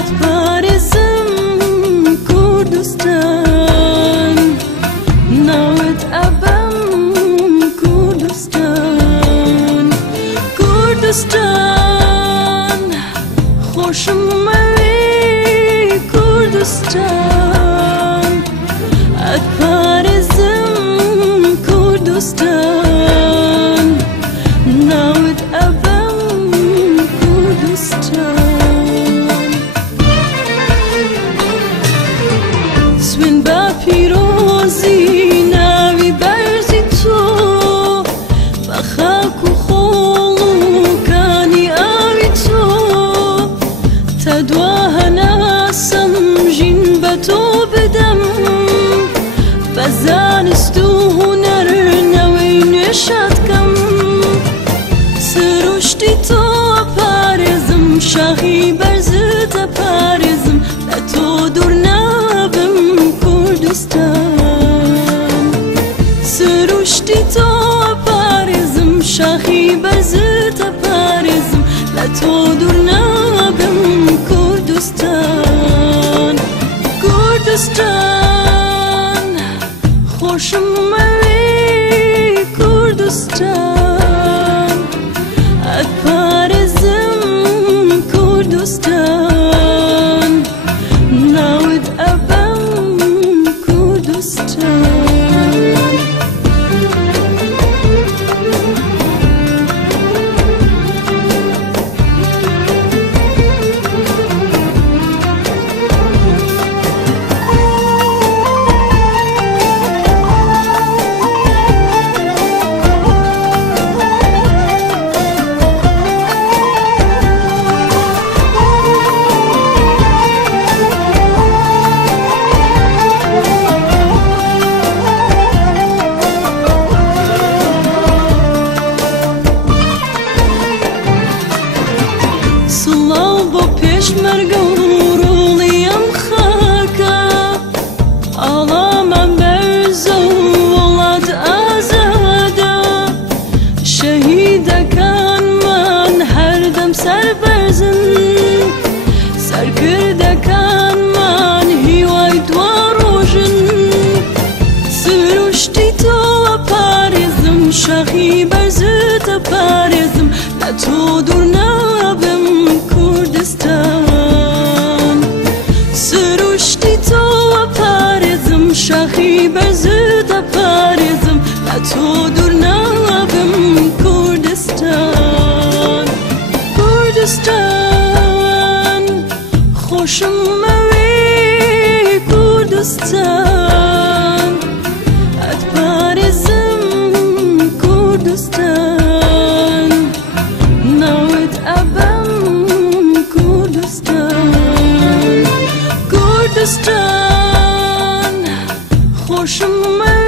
اتپارێزم کوردستان ناوت ئەبەم کوردستان کوردستان خۆشم مەوێ کوردستان اتپارێزم کوردستان ناوت ئەبەم کوردستان سوێن بە پیرۆزی ناوی بەرزی تۆ بە خاک و خۆڵ و کانی ئاوی تۆ تا دوا هەناسەم ژین بە تۆ بدەم بە زانست و هونەر نەوەی نوێشات کەم سروشتی تۆ ئەپارێزم شاخی بەرزت ئەپارێزم لە تۆ دوور نابم کوردستان سروشتی تۆ ئەپارێزم شاخی بەرزت ئەپارێزم لە تۆ دوور نابم کوردستان کوردستان خۆشم مەوێ کوردستان اتپارێزم کوردستان ناوت ئەبەم کوردستان سڵاو بۆ پێشمەرگە و ڕوڵی ئەم خاکە ئاڵامان بەرزە و وڵات ئازادە شەهیدەکانمان هەردەم سەربەرزن سەرکردەکانمان هیوای دوا ڕۆژن سروشتی تۆ ئەپارێزم شاخی بەرزت ئەپارێزم لە تۆ دوور نابم کوردستان سروشتی تۆ ئەپارێزم شاخی بەرزت ئەپارێزم لە تۆ دوور نابم کوردستان کوردستان خۆشم مەوێ کوردستان اتپارێزم کوردستان ناوت ئەبەم کوردستان کوردستان خۆشم مەوێ